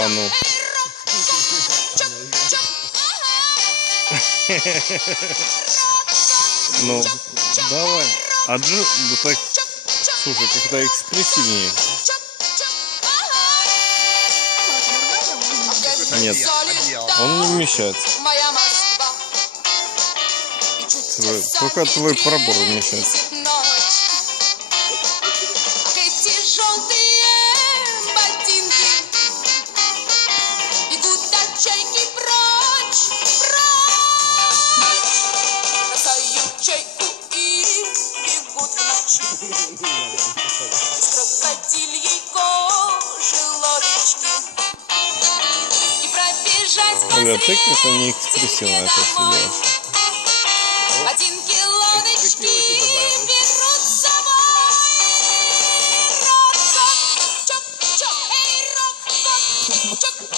А ну. Ну, давай. Да так, слушай, как-то экспрессивнее. Нет, он не вмещается. Только твой пробор вмещается. Оля, ты как-то не экспрессивно это все делаешь. 1 кило лодочки берут с собой. Рок-чок, чок, эй, рок-чок.